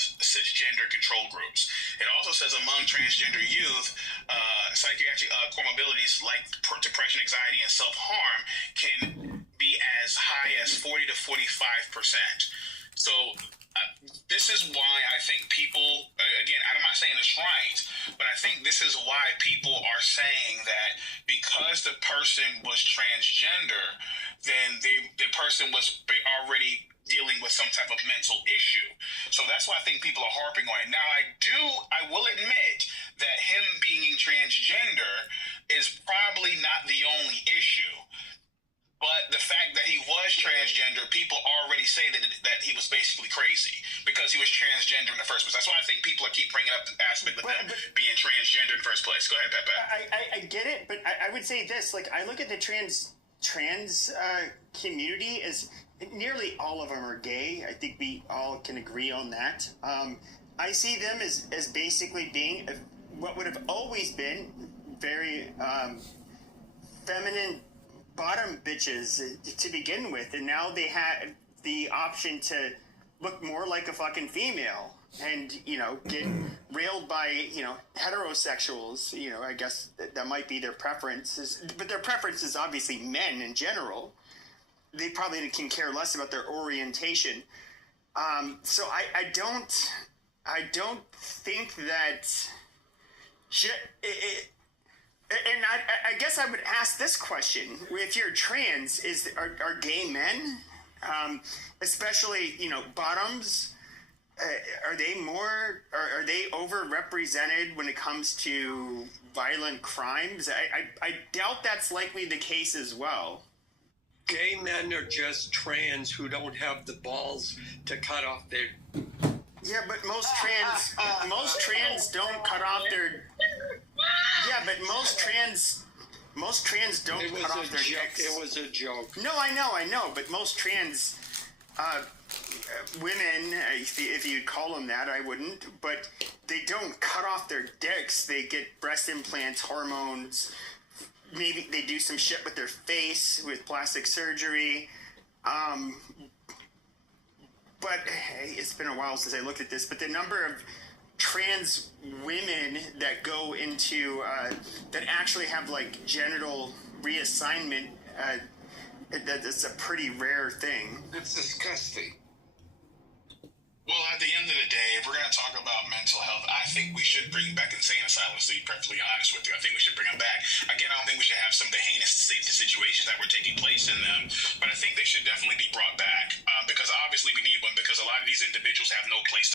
cisgender control groups. It also says among transgender youth, psychiatric comorbidities like depression, anxiety, and self-harm can be as high as 40 to 45%. So this is why I think people, again, I'm not saying it's right, but I think this is why people are saying that because the person was transgender, then the person was already dealing with some type of mental issue. So that's why I think people are harping on it. Now, I will admit that him being transgender is probably not the only issue. But the fact that he was transgender, people already say that he was basically crazy because he was transgender in the first place. That's why I think people keep bringing up the aspect of him being transgender in the first place. Go ahead, Pepe. I get it, but I would say this. Like, I look at the trans community as nearly all of them are gay. I think we all can agree on that. I see them as basically being what would have always been very feminine bottom bitches to begin with, and now they had the option to look more like a fucking female and, you know, get railed by, you know, heterosexuals. You know, I guess that might be their preferences, but their preference is obviously men in general. They probably can care less about their orientation. So I don't think that shit. And I guess I would ask this question: if you're trans, are gay men, especially, you know, bottoms, are they overrepresented when it comes to violent crimes? I doubt that's likely the case as well. Gay men are just trans who don't have the balls to cut off their. Yeah, but most trans don't cut off their. Yeah, but most trans don't cut off their dicks. It was a joke. No, I know, but most trans women, if you'd call them that, I wouldn't, but they don't cut off their dicks. They get breast implants, hormones. Maybe they do some shit with their face, with plastic surgery. But hey, it's been a while since I looked at this, but the number of trans women that go into that actually have like genital reassignment, that's a pretty rare thing. It's disgusting. Well, at the end of the day, if we're going to talk about mental health, I think we should bring back insane asylums, to be perfectly honest with you. I think we should bring them back. Again, I don't think we should have some of the heinous safety situations that were taking place in them, but I think they should definitely be brought back because obviously we need one, because a lot of these individuals have no place